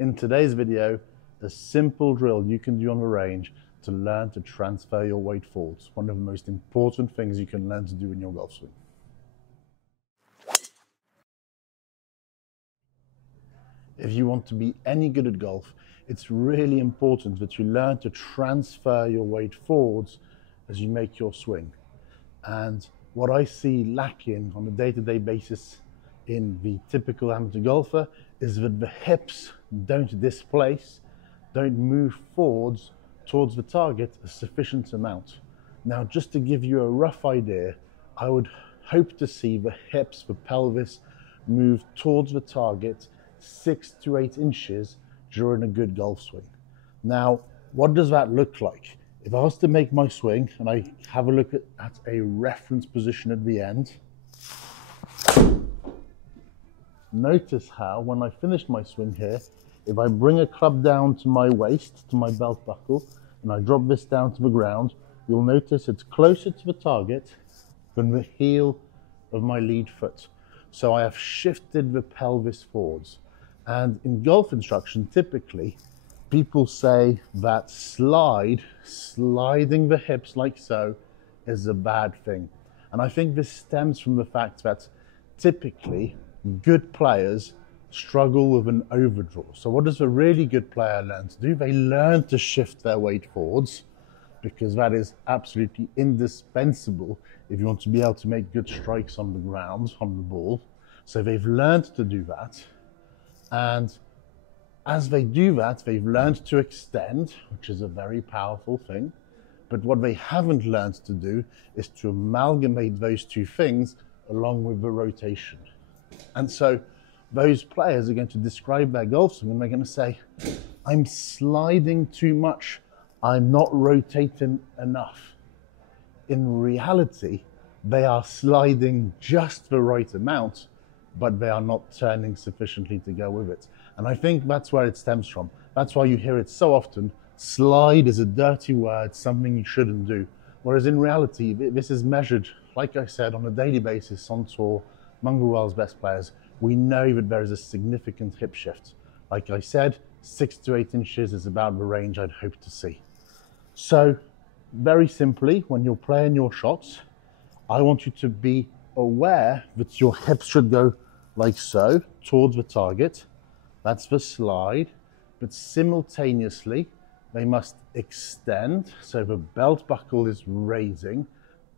In today's video, a simple drill you can do on the range to learn to transfer your weight forwards. One of the most important things you can learn to do in your golf swing. If you want to be any good at golf, it's really important that you learn to transfer your weight forwards as you make your swing. And what I see lacking on a day-to-day basis in the typical amateur golfer is that the hips don't displace, don't move forwards towards the target a sufficient amount. Now, just to give you a rough idea, I would hope to see the hips, the pelvis move towards the target 6 to 8 inches during a good golf swing. Now, what does that look like? If I was to make my swing and I have a look at a reference position at the end, notice how when I finish my swing here, if I bring a club down to my waist, to my belt buckle, and I drop this down to the ground, you'll notice it's closer to the target than the heel of my lead foot. So I have shifted the pelvis forwards. And in golf instruction, typically, people say that sliding the hips like so is a bad thing. And I think this stems from the fact that typically good players struggle with an overdraw. So what does a really good player learn to do? They learn to shift their weight forwards, because that is absolutely indispensable if you want to be able to make good strikes on the ground, on the ball. So they've learned to do that. And as they do that, they've learned to extend, which is a very powerful thing. But what they haven't learned to do is to amalgamate those two things along with the rotation. And so those players are going to describe their golf swing and they're going to say, I'm sliding too much, I'm not rotating enough. In reality, they are sliding just the right amount, but they are not turning sufficiently to go with it. And I think that's where it stems from. That's why you hear it so often. Slide is a dirty word, something you shouldn't do. Whereas in reality, this is measured, like I said, on a daily basis on tour, among the world's best players. We know that there is a significant hip shift. Like I said, 6 to 8 inches is about the range I'd hope to see. So very simply, when you're playing your shots, I want you to be aware that your hips should go like so, towards the target. That's the slide, but simultaneously, they must extend, so the belt buckle is raising,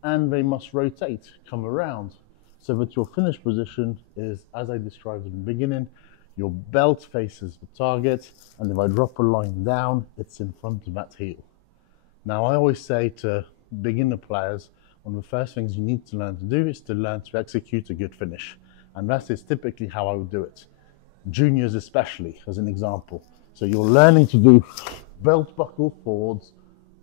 and they must rotate, come around, so that your finish position is, as I described in the beginning, your belt faces the target, and if I drop a line down, it's in front of that heel. Now, I always say to beginner players, one of the first things you need to learn to do is to learn to execute a good finish. And that is typically how I would do it. Juniors especially, as an example. So you're learning to do belt buckle forwards,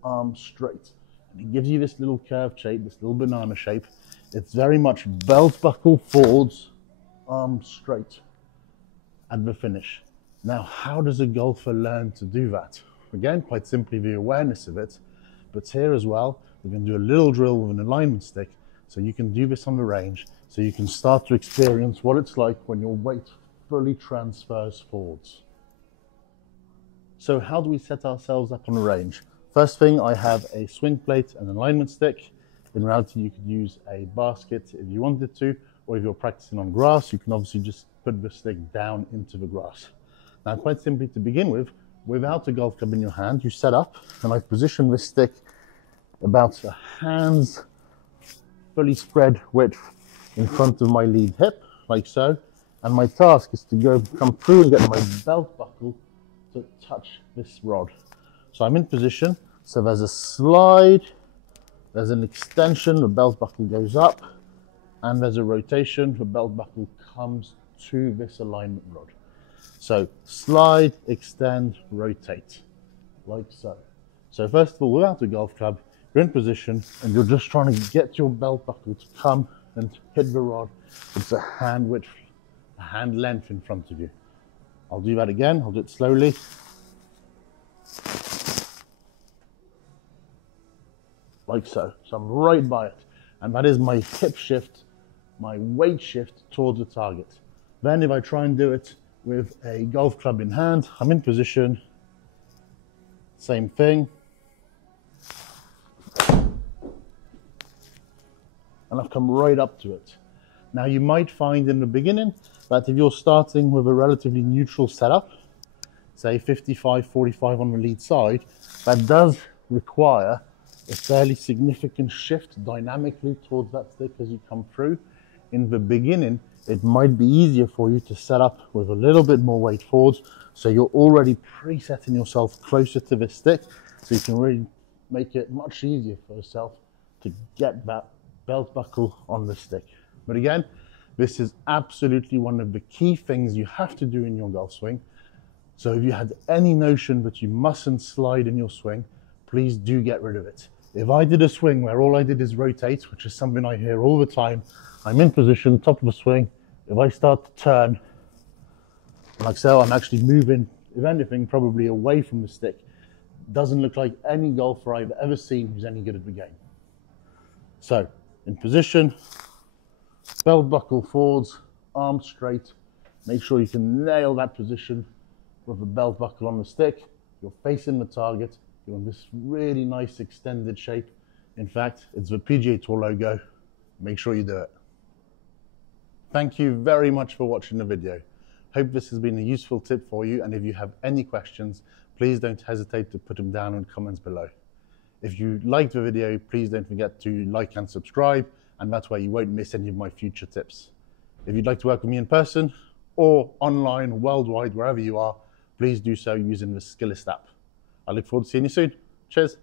arms straight. And it gives you this little curved shape, this little banana shape. It's very much belt buckle forwards, arms straight at the finish. Now, how does a golfer learn to do that? Again, quite simply the awareness of it. But here as well, we're going to do a little drill with an alignment stick, so you can do this on the range, so you can start to experience what it's like when your weight fully transfers forwards. So how do we set ourselves up on the range? First thing, I have a swing plate and an alignment stick. In reality, you could use a basket if you wanted to, or if you're practicing on grass, you can obviously just put the stick down into the grass. Now, quite simply to begin with, without a golf club in your hand, you set up, and I position this stick about a hand's fully spread width in front of my lead hip, like so. And my task is to come through and get my belt buckle to touch this rod. So I'm in position, so there's a slide, there's an extension, the belt buckle goes up, and there's a rotation, the belt buckle comes to this alignment rod. So slide, extend, rotate, like so. So first of all, without a golf club, you're in position and you're just trying to get your belt buckle to come and hit the rod. It's a hand width, a hand length in front of you. I'll do that again, I'll do it slowly. Like so. So I'm right by it. And that is my hip shift, my weight shift towards the target. Then if I try and do it with a golf club in hand. I'm in position, same thing. And I've come right up to it. Now you might find in the beginning that if you're starting with a relatively neutral setup, say 55-45 on the lead side, that does require a fairly significant shift dynamically towards that stick as you come through. In the beginning, it might be easier for you to set up with a little bit more weight forwards, so you're already presetting yourself closer to the stick, so you can really make it much easier for yourself to get that belt buckle on the stick. But again, this is absolutely one of the key things you have to do in your golf swing. So if you had any notion that you mustn't slide in your swing, please do get rid of it. If I did a swing where all I did is rotate, which is something I hear all the time, I'm in position, top of the swing. If I start to turn, like so, I'm actually moving, if anything, probably away from the stick. Doesn't look like any golfer I've ever seen who's any good at the game. So, in position, belt buckle forwards, arms straight. Make sure you can nail that position with the belt buckle on the stick. You're facing the target. You're in this really nice extended shape. In fact, it's the PGA Tour logo. Make sure you do it. Thank you very much for watching the video. Hope this has been a useful tip for you, and if you have any questions, please don't hesitate to put them down in the comments below. If you liked the video, please don't forget to like and subscribe, and that's way you won't miss any of my future tips. If you'd like to work with me in person or online, worldwide, wherever you are, please do so using the Skillist app. I look forward to seeing you soon. Cheers.